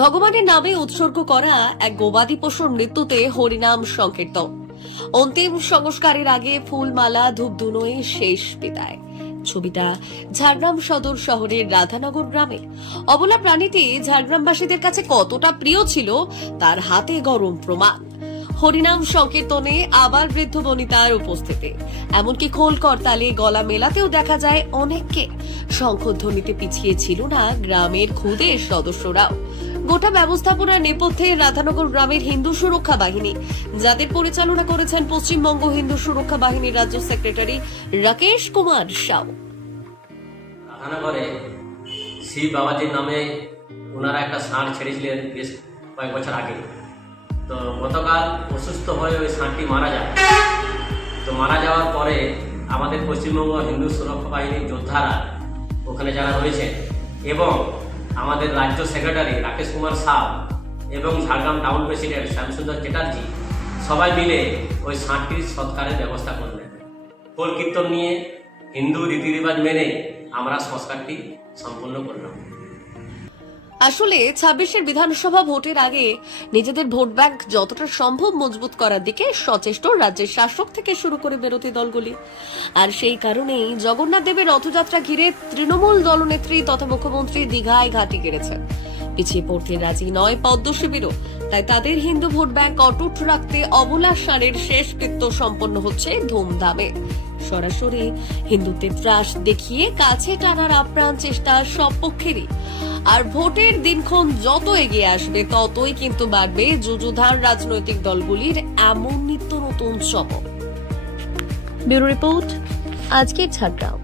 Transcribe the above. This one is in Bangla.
ভগবানের নামে উৎসর্গ করা এক গবাদি পশুর মৃত্যুতে হরিনাম সংকীর্তন। অন্তিম সংস্কারের আগে ফুলমালা ধূপধুনোয় শেষ বিদায়। ছবিটা ঝাড়গ্রাম সদর শহরের রাধানগর গ্রামে। অবলা প্রাণীটি ঝাড়গ্রামবাসীদের কাছে কতটা প্রিয় ছিল তার হাতে গরম প্রমাণ। হরিনাম সংকীর্তনে আবার বৃদ্ধ বনিতার উপস্থিতি, এমনকি খোল করতালে গলা মেলাতেও দেখা যায় অনেককে। শঙ্খধ্বনিতে পিছিয়ে ছিল না গ্রামের খুদে সদস্যরাও। গোটা ব্যবস্থাপনার নেপথ্যে রাধানগর গ্রামের হিন্দু সুরক্ষা বাহিনী, যাদের পরিচালনা করেছেন পশ্চিমবঙ্গ হিন্দু সুরক্ষা বাহিনীর রাজ্য সেক্রেটারি রাকেশ কুমার সাউ। রাধানগরে শিব বাবাজির নামে ওনারা একটা ষাঁড় ছেড়েছিলেন বেশ কয়েক বছর আগে। তো গতকাল অসুস্থ হয়ে ওই ষাঁড়টি মারা যায়। তো মারা যাওয়ার পরে আমাদের পশ্চিমবঙ্গ হিন্দু সুরক্ষা বাহিনীর যোদ্ধারা ওখানে যারা রয়েছেন এবং আমাদের রাজ্য সেক্রেটারি রাকেশ কুমার সাউ এবং ঝাড়গ্রাম টাউন প্রেসিডেন্ট শ্যামসুন্দর চ্যাটার্জি সবাই মিলে ওই ষাঁড়টির সৎকারের ব্যবস্থা করলেন। খোল কীর্তন নিয়ে হিন্দু রীতিরিবাজ মেনে আমরা সংস্কারটি সম্পূর্ণ করলাম। আসলে ২৬-এর বিধানসভা ভোটের আগে নিজেদের ভোট ব্যাংক যতটা সম্ভব মজবুত করার দিকে সচেষ্ট রাজ্যের শাসক থেকে শুরু করে বিরোধী দলগুলি। আর সেই কারণেই জগন্নাথ দেবের রথযাত্রা ঘিরে তৃণমূল দলনেত্রী তথা মুখ্যমন্ত্রী দীঘায় ঘাঁটি গেড়েছেন। পিছিয়ে পড়তে রাজি নয় পদ্ম শিবিরও। তাই তাদের হিন্দু ভোট ব্যাংক অটুট রাখতে অবলা ষাঁড়ের শেষকৃত্য সম্পন্ন হচ্ছে ধুমধামে। সরাসরি হিন্দুত্বের ত্রাস দেখিয়ে কাছে টানার আপ্রাণ চেষ্টা সব পক্ষেরই। আর ভোটের দিনক্ষণ যত এগিয়ে আসবে ততই কিন্তু বাড়বে যুযুধার রাজনৈতিক দলগুলির এমন নিত্য নতুন চমক। ব্যুরো রিপোর্ট, আজকের ঝাড়গ্রাম।